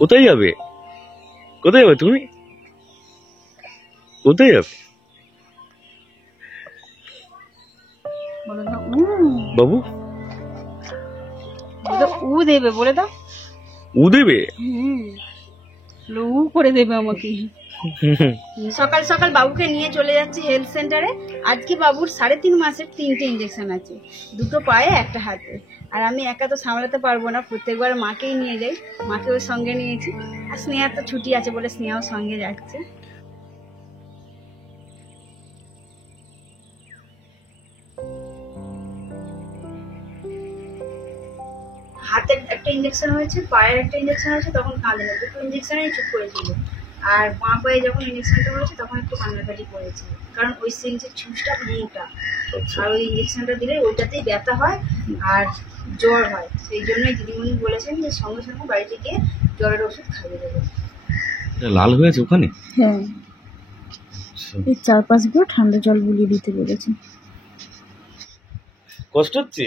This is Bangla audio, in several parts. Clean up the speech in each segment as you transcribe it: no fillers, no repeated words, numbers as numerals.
কোথায় যাবে? কোথায় যাবে তুমি? কোথায় যাবে বাবু? উ দেবে বলে দাও। উ দেবে? উ করে দেবে আমাকে। সকাল সকাল বাবুকে নিয়ে চলে যাচ্ছি হেলথ সেন্টারে। আজকে বাবুর 3.5 মাসের 3টে ইঞ্জেকশন আছে, 2টো পায়ে 1টা হাতে। আর আমি একা তো সামলাতে পারবো না, প্রত্যেকবার মাকেই নিয়ে যাই, মাকে ওর সঙ্গে নিয়েছি। আর স্নেহার তো ছুটি আছে বলে স্নেহাও সঙ্গে যাচ্ছে। হাতের একটা ইঞ্জেকশন হয়েছে, পায়ের একটা ইঞ্জেকশন হয়েছে, তখন কাঁদে, 2টো ইঞ্জেকশনই চুপ করেছিল। আর বাঁ পায়ে যখন ইঞ্জেকশনটা হয়েছে তখন একটু কান্নাকাটি করেছে, কারণ ওই সিরিঞ্জের ছুঁচটা মোটা, আর ওই ইঞ্জেকশনটা দিলে ওইটাতেই ব্যথা হয় আর জ্বর হয়। সেই জন্যই দিদিমণি বলেছেন যে সঙ্গে সঙ্গে বাড়িতে গিয়ে জ্বরের ওষুধ খাইয়ে দেবে। লাল হয়েছে ওখানে? হ্যাঁ, এই 4-5 গুলো ঠান্ডা জল বুলিয়ে দিতে বলেছে। কষ্ট হচ্ছে?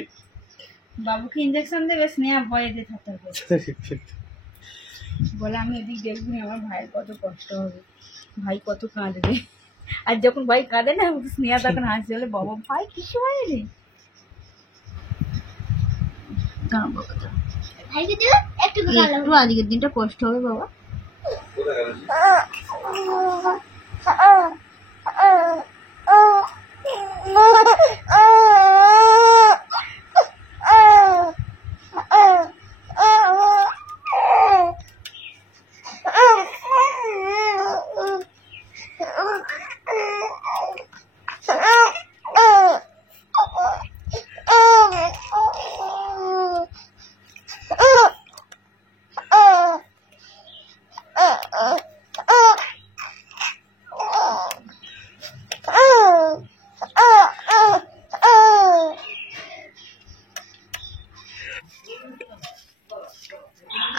বাবুকে ইঞ্জেকশন দেবে, স্নেহা ভয়ে দিয়ে থাকতে বলে আমি এদিক দেখবি, আমার ভাইয়ের কত কষ্ট হবে, ভাই কত কাঁদবে। আর যখন ভাই কাঁদে না, স্নেহা তখন হাসি, বলে বাবা ভাই কিছু হয়নি। একটু আজকের দিনটা কষ্ট হবে বাবা।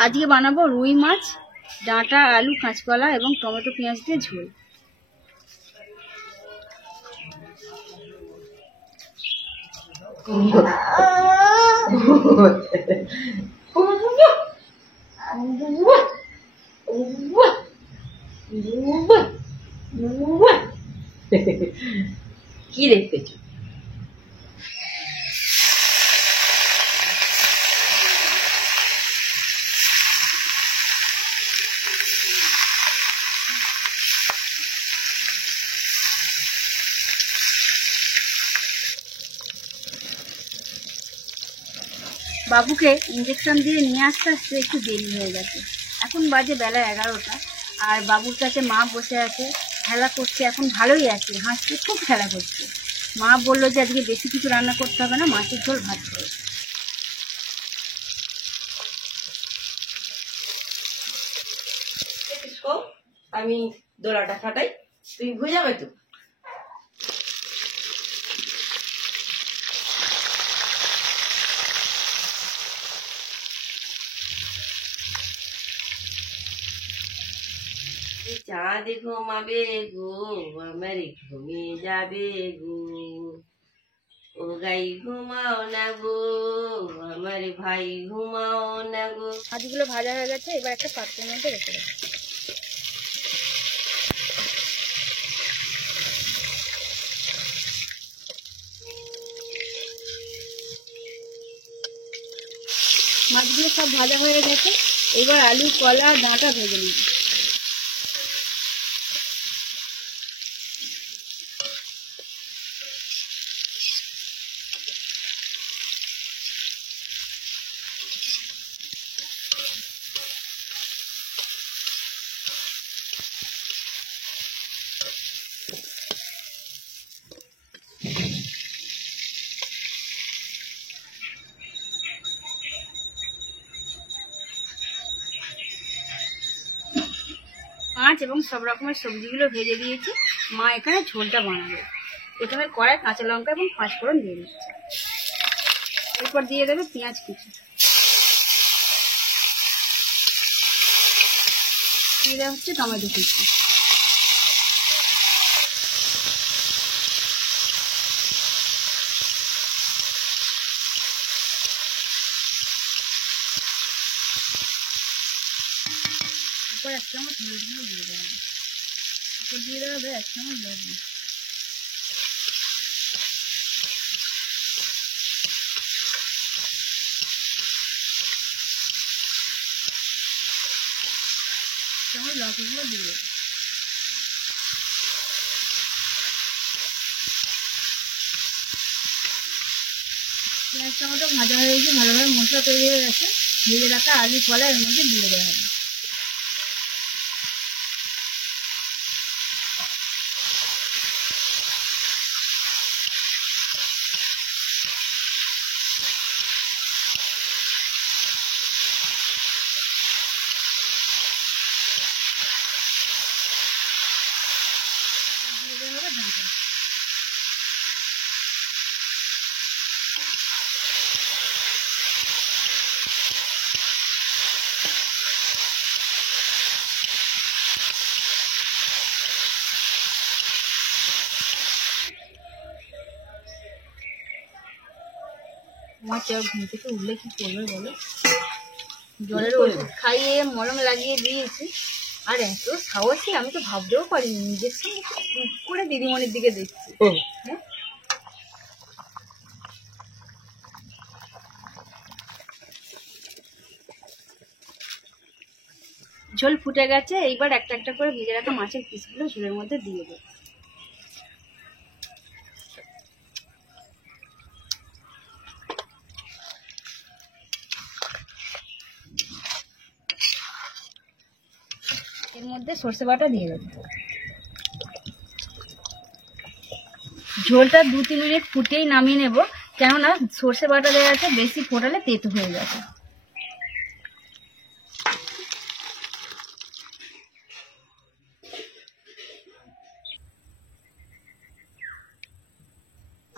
আজকে বানাবো রুই মাছ, ডাঁটা, আলু, কাঁচকলা এবং টমেটো পেঁয়াজ দিয়ে ঝোল। কি দেখতেছো? বাবুকে ইঞ্জেকশন দিয়ে নিয়ে আসতে আসতে একটু দেরি হয়ে গেছে। এখন বাজে বেলা 11টা, আর বাবুর কাছে মা বসে আছে, খেলা করছে। এখন ভালোই আছে, হাসছে, খুব খেলা করছে। মা বললো যে আজকে বেশি কিছু রান্না করতে হবে না, মাছের ঝোল ভাত করে। আমি দোলাটা খাটাই, তুমি ভুলে যাবে তো। চাঁদ ঘুমাবে গো, আমার ঘুমিয়ে যাবে গো, ও গাই ঘুমাও না গো, আমার ভাই ঘুমাও না গো। মাছগুলো ভাজা হয়ে গেছে, এবার একটা পাত্রের মধ্যে রেখে দেবো। মাছগুলো সব ভাজা হয়ে গেছে, এবার আলু, কলা, ডাঁটা ভেজে নিই। মাছ এবং সব রকমের সবজিগুলো ভেজে দিয়েছি। মা এখানে ঝোলটা বানাবে। প্রথমে কড়াই কাঁচা লঙ্কা এবং 5 ফোড়ন দিয়ে দিচ্ছে, এরপর দিয়ে দেবে পেঁয়াজ কুচি, দিয়ে দেওয়া হচ্ছে টমেটো কুচি। চামচ হলুদ গুঁড়ো দিয়ে দেওয়া হবে, উপর দিয়ে দেওয়া হবে 1 চামচ লবণ। চামচ লঙ্কা গুঁড়ো দিয়ে দেবো। পেঁয়াজ টমেটো ভাজা হয়ে গেছে, ভালোভাবে মশলা তৈরি হয়ে গেছে। ভেজে রাখা আলু কলা এর মধ্যে দিয়ে দেওয়া হবে। দিয়ে দেওয়া হবে ঢাকা। আমার চেয়ে ঘুম থেকে উঠলে কি করবে বলো? জলের ওষুধ খাইয়ে মলম লাগিয়ে দিয়েছি, আর এত সাহসী আমি তো ভাবতেও পারিনি। ইঞ্জেকশন করে দিদিমণির দিকে দেখছি। হ্যাঁ, ঝোল ফুটে গেছে, এইবার একটা একটা করে ভেজে রাখা মাছের পিসগুলো ঝোলের মধ্যে দিয়ে দেবো। এর মধ্যে সর্ষে বাটা দিয়ে দেবো। ঝোলটা 2-3 মিনিট ফুটেই নামিয়ে নেব, কেননা সর্ষে বাটা দেওয়া আছে, বেশি ফোটালে তেতো হয়ে যাবে।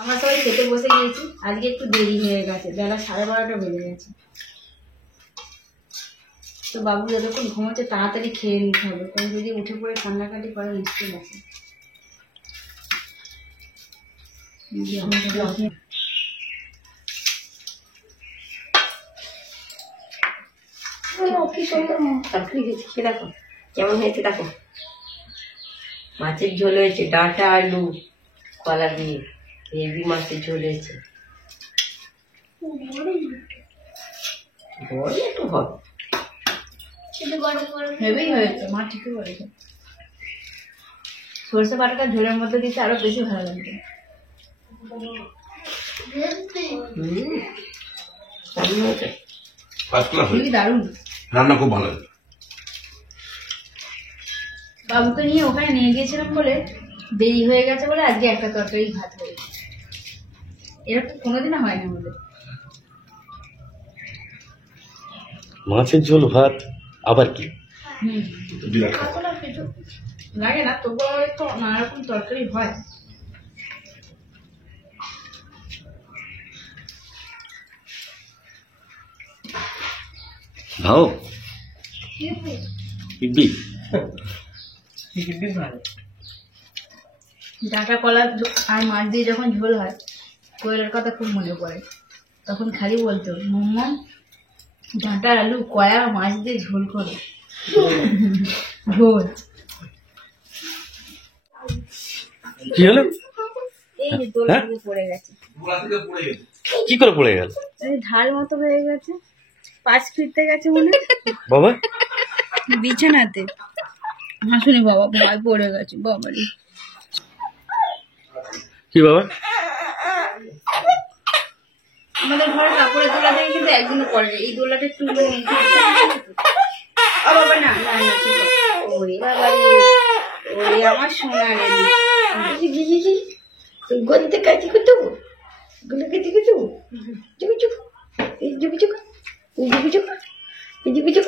আমরা সবাই খেতে বসে গিয়েছি, আজকে একটু দেরি হয়ে গেছে, বেলা 12:30 বেজে গেছে। তো বাবু যতক্ষণ ঘুমোচ্ছে তাড়াতাড়ি খেয়ে নিতে হবে, কারণ যদি উঠে পড়ে কান্নাকাটি করে মুশকিল আছে। কি সুন্দর তরকারি হয়েছে, দেখো কেমন হয়েছে, দেখো মাছের ঝোল হয়েছে, ডাঁটা আলু কলা দিয়ে হেভি মাছের ঝোল হয়েছে। বড় একটু হবে, হেভি হয়েছে, মা ঠিকই বলেছে। সর্ষে বাটাটা ঝোলের মধ্যে দিতে আরো বেশি ভালো লাগবে। দারুণ হয়েছে। ফার্স্ট ক্লাস খুবই দারুণ। রান্না খুব ভালো হয়েছে। বাবুকে নিয়ে ওখানে নিয়ে গিয়েছিলাম বলে দেরি হয়ে গেছে বলে আজকে একটা তরকারি ভাত হয়েছে। এরকম কোনোদিনও হয় না আমাদের। মাছের ঝোল ভাত আবার কি? এখন আর কিছু লাগে না, তবুও আমাদের তো নানা রকম তরকারি হয়। ভাও ইডলি ডাঁটা কলা আর মাছ দিয়ে যখন ঝোল হয়, কোয়েলের কথা খুব মনে পড়ে। তখন খালি বলতো, মাম্মা ডাঁটা আলু কয়া মাছ দিয়ে ঝোল করো। ঝোল কি হলো? এই যে দোল থেকে পড়ে গেছে। কি করে পড়ে গেল? এই ঢাল মতো হয়ে গেছে, পাশ ফিরতে গেছে মনে হয়। বাবা বিছানাতে হাসুনি বাবা ভয় পড়ে গেছে বাবারি। কি বাবা? আমাদের ঘরে কাপড়ের দোলা থেকে কিন্তু একদিনও পড়ে যায়। এই দোলাটা একটু ও বাবা না না না, ঠিক আছে। ওরে বাবা রে, ওরে আমার সোনা রে। গন্তে কাটি করতে গুলো কেটে কেটে চুপি চুপ চুপি চুপ চুপি চুপ চুপি চুপ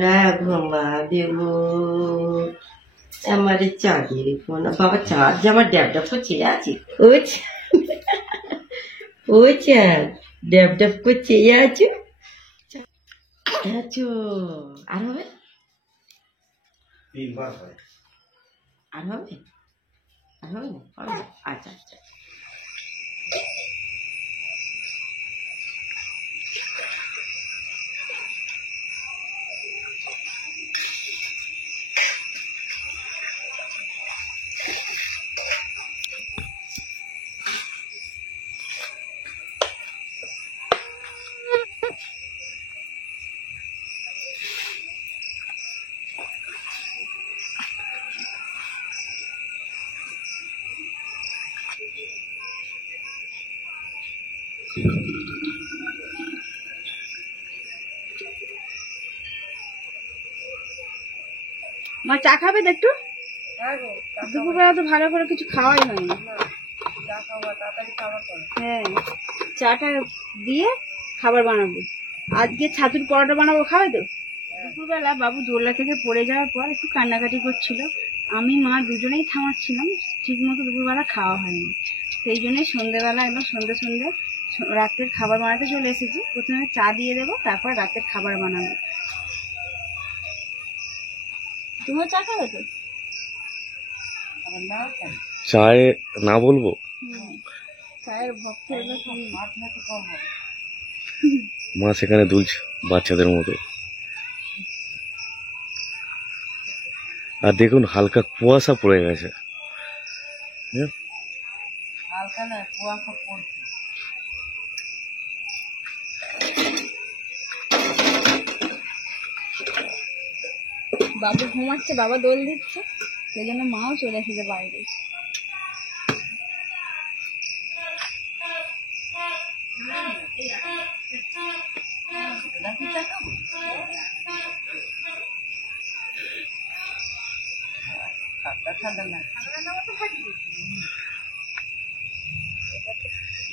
না ঘুমা দেবো আমার চাঁদের কোন বাবা চাঁদ যে আমার ড্যাব ড্যাব করছে আছে ও চাঁদ ড্যাব ড্যাব করছে আছে আছো আর হবে আর হবে আর হবে না হবে না? আচ্ছা আচ্ছা মা চা খাবে তো একটু? দুপুরবেলা তো ভালো করে কিছু খাওয়াই হয়নি। হ্যাঁ, চাটা দিয়ে খাবার বানাবো। আজকে ছাতুর পরোটা বানাবো, খাবে তো? দুপুরবেলা বাবু দোলনা থেকে পড়ে যাওয়ার পর একটু কান্নাকাটি করছিল, আমি মা দুজনেই থামাচ্ছিলাম, ঠিক মতো দুপুরবেলা খাওয়া হয়নি। সেই জন্যই সন্ধ্যেবেলা একদম সন্ধ্যে রাতের খাবার বানাতে চলে এসেছি। প্রথমে চা দিয়ে দেবো, তারপর রাতের খাবার বানাবো। তুমিও চা খাবে তো? চায়ে না বলবো? চায়ের ভক্ত মা সেখানে দুলছে বাচ্চাদের মতো। আর দেখুন হালকা কুয়াশা পড়ে গেছে। হালকা না, কুয়াশা পড়ছে। বাবু ঘুমাচ্ছে, বাবা দোল দিচ্ছে, সেই জন্য মাও চলে এসেছে বাইরে।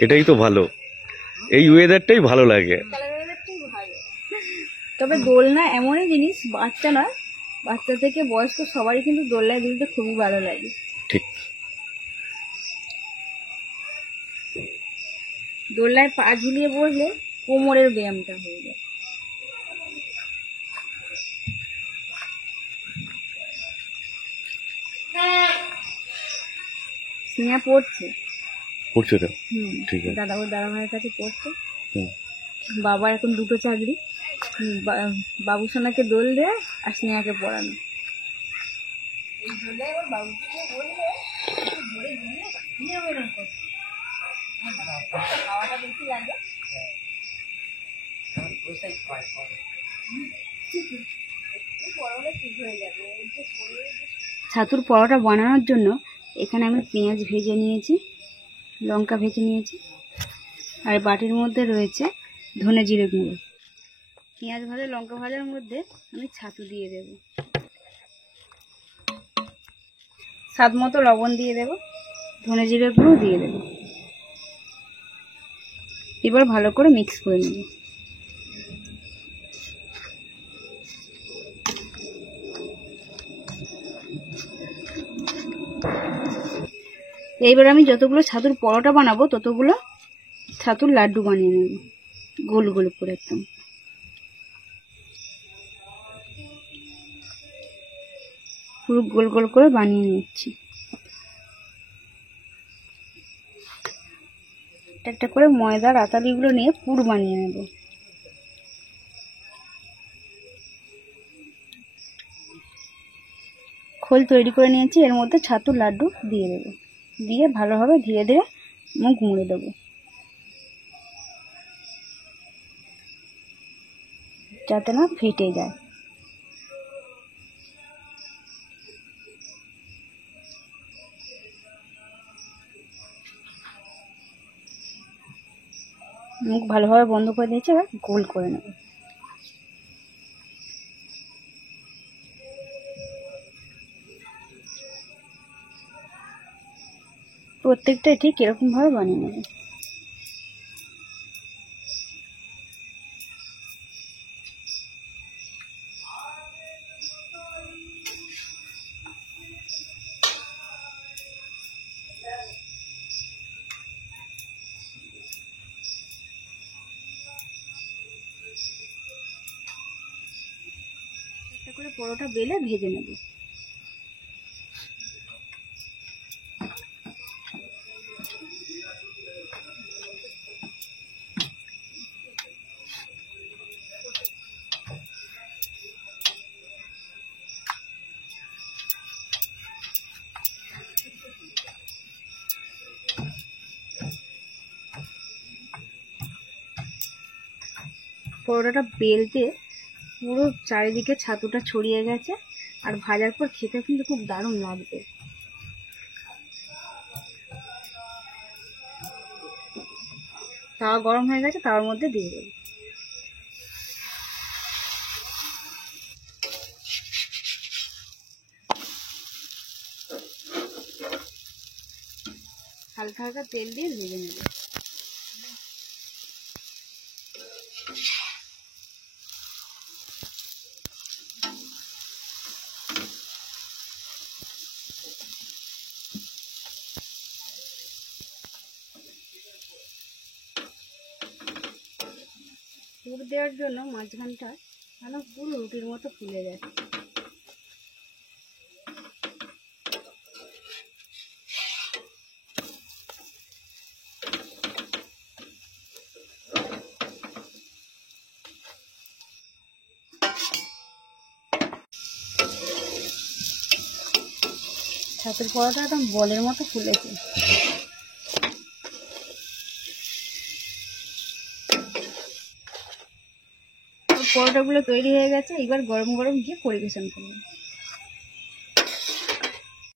এটাই তো ভালো, এই ওয়েদারটাই ভালো লাগে। তবে দোলনা এমনই জিনিস, বাচ্চা নয়, বাচ্চা থেকে বয়স্ক সবারই কিন্তু দোলনায় দুলতে খুবই ভালো লাগে। ঠিক। দোলনায় পা ঝুলিয়ে বসলে কোমরের ব্যায়ামটা হয়ে যায়। স্নেহা পড়ছে পড়ছে তো? ঠিক আছে। দাদা ভাইয়ের কাছে পড়ছে। হুম। বাবা এখন দুটো চাকরি, বাবু সোনাকে দোল দেয় আর স্নেহাকে পড়ানো। এই দোলে আবার বাবুকে বললে ধরে দিলে নিয়ে বেরোন করছে, খাওয়াটা বেশি লাগে। ছাতুর পরোটা বানানোর জন্য এখানে আমি পেঁয়াজ ভেজে নিয়েছি, লঙ্কা ভেজে নিয়েছি, আর বাটির মধ্যে রয়েছে ধনে জিরে গুঁড়ো। পেঁয়াজ ভাজা লঙ্কা ভাজার মধ্যে আমি ছাতু দিয়ে দেব, স্বাদ মতো লবণ দিয়ে দেব, ধনে জিরে গুঁড়ো দিয়ে দেব। এবার ভালো করে মিক্স করে নেব। এইবার আমি যতগুলো ছাতুর পরোটা বানাবো ততগুলো ছাতুর লাড্ডু বানিয়ে নেব, গোল গোল করে একদম। পুরো গোল গোল করে বানিয়ে নিচ্ছি। একটা করে ময়দার আতালিগুলো নিয়ে পুর বানিয়ে নেব। খোল তৈরি করে নিয়েছি, এর মধ্যে ছাতুর লাড্ডু দিয়ে দেবো, দিয়ে ভালোভাবে ধীরে ধীরে মুখ মুড়ে দেবো, যাতে না ফেটে যায়। মুখ ভালোভাবে বন্ধ করে দিয়েছি, এবার গোল করে নেব। প্রত্যেকটাই ঠিক এরকম ভাবে বানিয়ে নেব। একটা করে পরোটা বেলে ভেজে নেব। পরোটাটা বেলতে পুরো চারিদিকে ছাতুটা ছড়িয়ে গেছে, আর ভাজার পর খেতে কিন্তু খুব দারুণ লাগবে। তাওয়া গরম হয়ে গেছে, তাওয়ার মধ্যে দিয়ে দেবো। হালকা হালকা তেল দিয়ে ভেজে নেবে। পুর দেওয়ার জন্য মাঝখানটা যেন পুরো রুটির মতো ফুলে যায়। ছাতুর পরোটা একদম বলের মতো ফুলেছে। পরোটাগুলো তৈরি হয়ে গেছে, এবার গরম গরম গিয়ে পরিবেশন করবে।